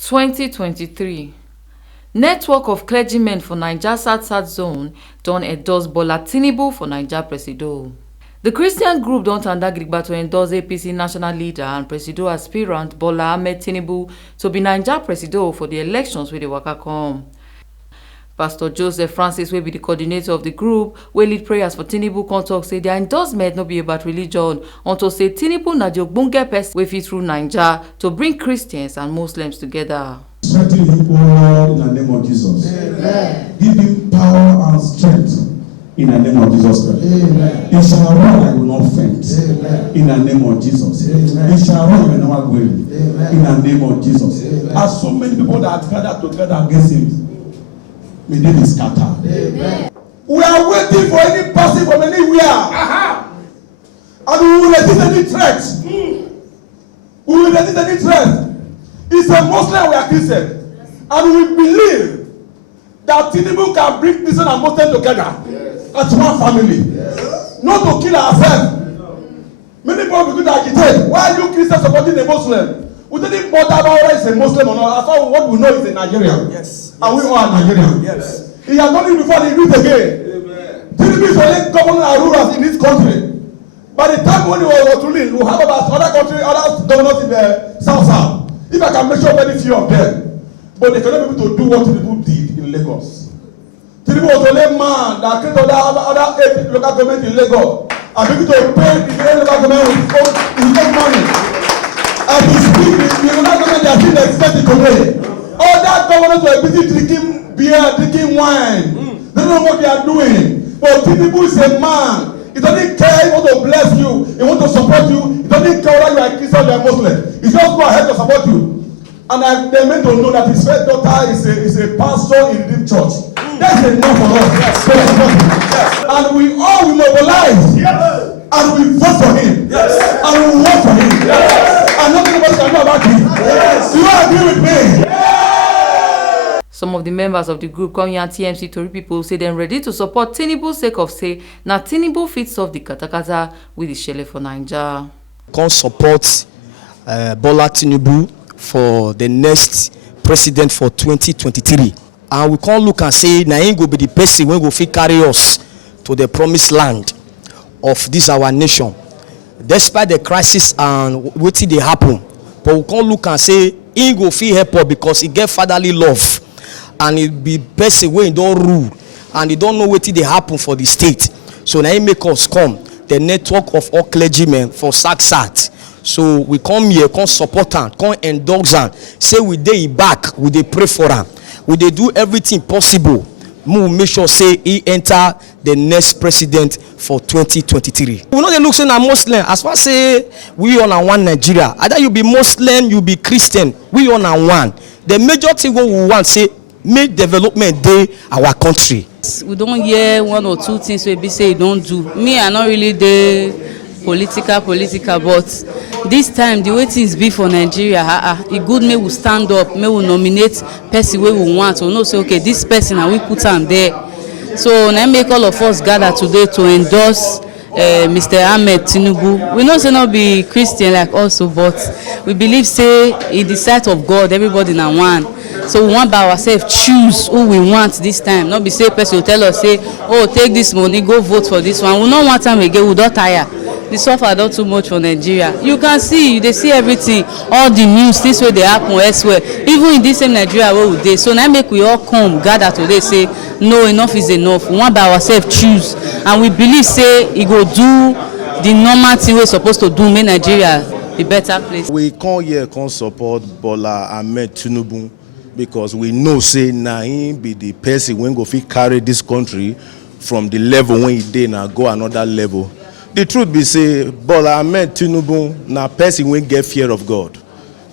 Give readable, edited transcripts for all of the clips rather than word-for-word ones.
2023. Network of clergymen for Naija South Zone don endorse Bola Tinubu for Naija Presido. The Christian group don tanda gidigba to endorse APC national leader and Presido aspirant Bola Ahmed Tinubu to be Naija Presido for the elections wey dey waka come. Pastor Joseph Francis, wey be the coordinator of the group, wey lead prayers for Tinubu, come talk say their endorsement no be about religion, unto say Tinubu na the ogbonge person wey fit through Naija to bring Christians and Muslims together. Strengthen him, O Lord, in the name of Jesus. Amen. Give him power and strength in the name of Jesus Christ. Amen. He shall run, I will not faint. Amen. In the name of Jesus. Amen. He shall run, he will never weary. In the name of Jesus. Amen. As so many people that are gathered together against him, may they be scattered. Amen. We are waiting for any person from anywhere. And we will resist any threat. We will resist any threat. It's a Muslim, we are Christian. And we believe that Tinubu can bring Christian and Muslim together as one family. Not to kill ourselves. Many people begin to agitate. Why are you Christians supporting a Muslim? We didn't bother about whether it's a Muslim or not. As far as what we know is a Nigerian. Yes. And we all are Nigerian. Yes. He has done it before, he do it again. Tinubu is only governor and rulers in this country. By the time when he was ruling, we have about other countries, other governors in the south. If I can make sure very few of them, but they cannot be able to do what Tinubu did in Lagos. Tinubu was the only man that created other 8 local governments in Lagos and began to pay the local government with his own money. As we speak, the local government they are still expecting today. Other governors were busy drinking beer, drinking wine. They don't know what they are doing. But Tinubu is a man. He doesn't care. He wants to bless you. He wants to support you. He doesn't care whether you are a Christian or you are Muslim. He just go ahead to support you. And they meant to know that his first daughter is a pastor in the church. That's enough for us. Yes. And we all will mobilize. Yes. And we vote for him. Yes. And we work for him. Yes. And nothing else can know about him. Yes. Do you agree with me? Yes. Some of the members of the group come here TMC Tori people say them ready to support Tinubu sake of say na Tinubu fit solve the katakata with the shele for Naija. Come support Bola Tinubu for the next president for 2023. And we can't look and say na him go be the person when go fit carry us to the promised land of this our nation. Despite the crisis and wetin dey happen, but we can't look and say him go fit help us because he get fatherly love. And he be person wey don rule and he don't know wetin dey happen for the state. So now he make us come, the network of all clergymen for South. So we come here, come support am, come endorse am, say we dey back, we dey pray for am, we dey do everything possible. We make sure say he enter the next president for 2023. We no dey look say na Muslim. As far say we all na one Nigeria. Either you be Muslim, you be Christian, we all na one. The major thing we want say make development dey our country. We don't hear one or two things we be say you don't do. Me, I not really dey political, but this time the way things be for Nigeria, it good me we stand up, me we nominate person wey we want. We know say okay, this person and we put am there. So now make all of us gather today to endorse Mr. Ahmed Tinubu. We know say not be Christian like also, but we believe say in the sight of God everybody na one. So we want by ourselves choose who we want this time. Not be say person will tell us say, oh, take this money, go vote for this one. We don't want time again, we don't tire. The suffer not too much for Nigeria. You can see, they see everything, all the news, this way they happen elsewhere. Even in this same Nigeria where we dey. So now make we all come gather today say, no, enough is enough. We want by ourselves choose. And we believe say he go do the normal thing we're supposed to do, make Nigeria a better place. We come here, come support Bola Ahmed Tinubu. Because we know say na him be the person when go fit carry this country from the level when he dey now go another level. The truth be say Bola Ahmed Tinubu na person when get fear of God.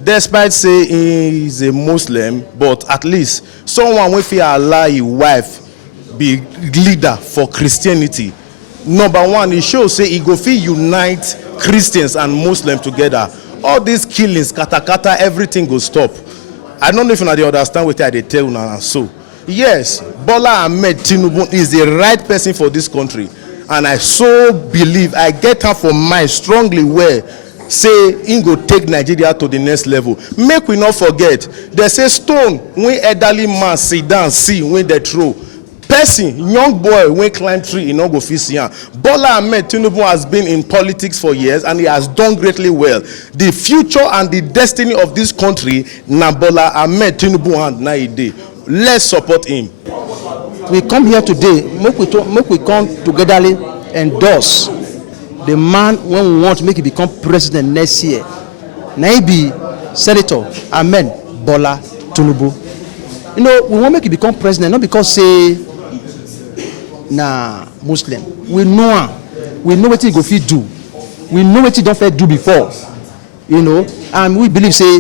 Despite say he is a Muslim, but at least someone when fit allow his wife be leader for Christianity. Number one, he shows say he go fit unite Christians and Muslims together. All these killings, katakata, everything go stop. I don't know if you understand what I tell you. So, yes, Bola Ahmed Tinubu is the right person for this country. And I so believe, I get her for mind strongly where say he go take Nigeria to the next level. Make we not forget, they say stone when elderly man sit down see when they throw. Person, young boy when climb tree, he no go fit see am. Bola Ahmed Tinubu has been in politics for years and he has done greatly well. The future and the destiny of this country, na Bola Ahmed Tinubu hand na e dey. Let's support him. We come here today, make we come togetherly endorse the man when we want to make him become president next year. Now he be Senator Ahmed Bola Tinubu. You know, we want to make him become president not because say na Muslim. We know him. We know what he go fit do. We know what he don't fit do before. You know, and we believe say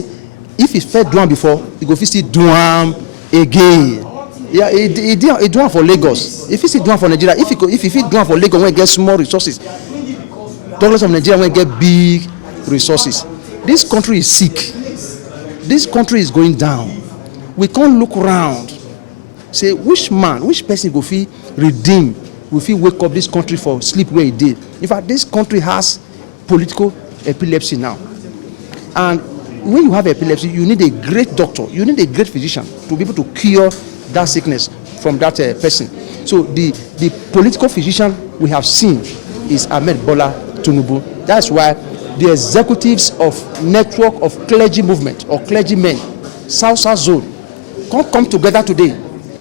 if he fit do him before, he go fit still do him again. Yeah, he do him for Lagos. If he still do him for Nigeria, if he fit do him for Lagos when he get small resources, dollars of Nigeria when he get big resources. This country is sick. This country is going down. We can't look around. Say which man, which person go fit redeem, will fit wake up this country for sleep where he did. In fact, this country has political epilepsy now. And when you have epilepsy, you need a great doctor, you need a great physician to be able to cure that sickness from that person. So the political physician we have seen is Ahmed Bola Tinubu. That's why the executives of Network of Clergy Movement or Clergymen, South Zone, come together today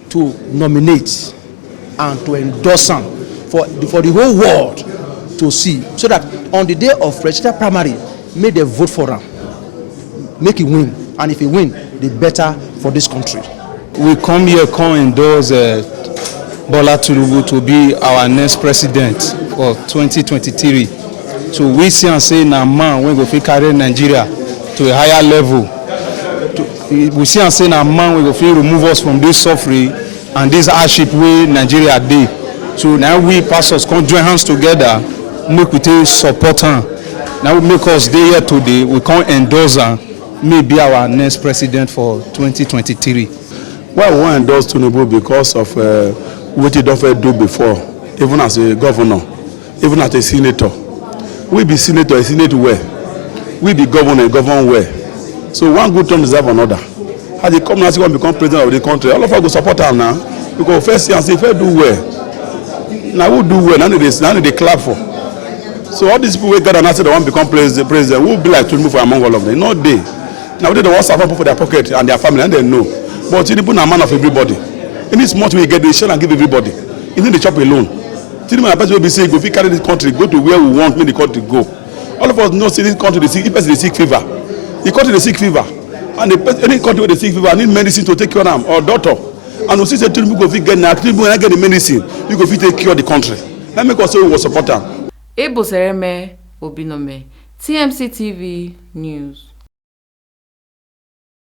to nominate and to endorse him for the whole world to see, so that on the day of registered primary, may they vote for him, make him win, and if he win, the better for this country. We come here, endorse Bola Tinubu to be our next president for 2023. So we see and say na man when go fit carry Nigeria to a higher level. We see and say na man we go fit remove us from this suffering and this hardship wey Nigeria dey. So now we pastors come join hands together, make we take support am. Now we make us dey here today, we come endorse am, may be our next president for 2023. Why we want endorse Tinubu? Because of what he don't do before, even as a governor, even as a senator. We be senator, senate well. We be governor, govern well. So one good turn deserve another. As he come now, he want to become president of the country. All of us go support him now. Because first year, if I do well, now who do well, now they clap for. So all these people who gather and say they want to become president, who will be like Tinubu for among all of them? No day. Now they don't want to for their pocket and their family, and they know. But Tinubu is a man of everybody. In this much we get, they share and give everybody. He need the chop alone. Tinubu is will be saying, go if carry this country, go to where we want, make the country go. All of us know see this country, they sick, person they sick fever. The country they sick fever. And any country where they sick fever need medicine to take care of them or doctor. And we see that Tinubu go fit get now, Tinubu when I get the medicine, you go fit take care of the country. That make us say we will support them. Ebo Sereme Obinome, TMC TV News.